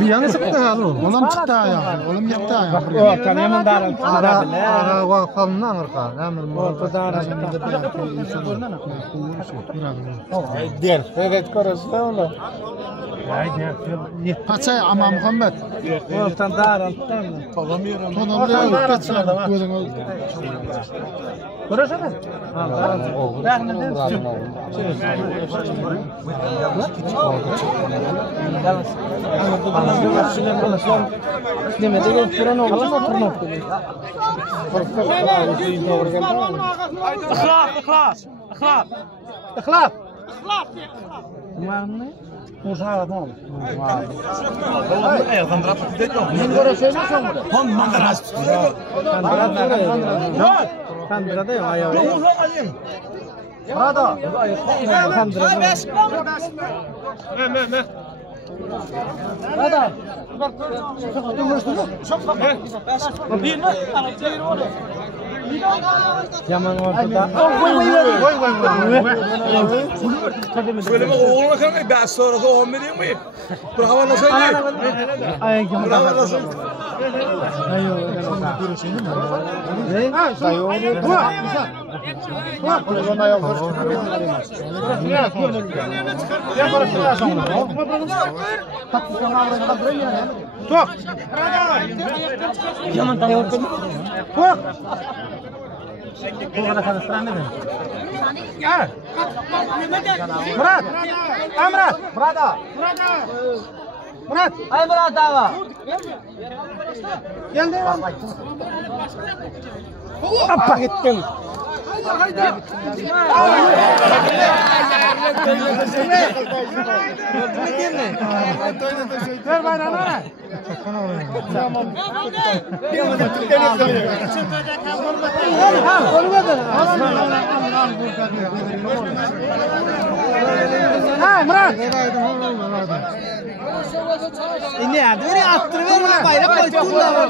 Biyanı sıktı halı. Olam çıktı ayağı. Olam yaptı ayağı. O tanıyamam darım. Ara vakalından arka. Hemen ortadan diğer evet korası ola. Paçay ama Muhammed. Ortadan darım. Tanımıyorum. Tanımıyorum. Kaçlar gözün. Burası mı? إخلاف Yaman ortada. Söyleme oğluna kadar ben sonra da 11 değil mi? Bu hava nasıl değil? Bu hava nasıl? Yaman tayo ortada. Murat, Murat, Murat, ay Murat dawa. Geldi. Apa gittin? Ver bana. Tamam. Murat. Ini ada ini attırıyor mu bayrak koyduğunda var.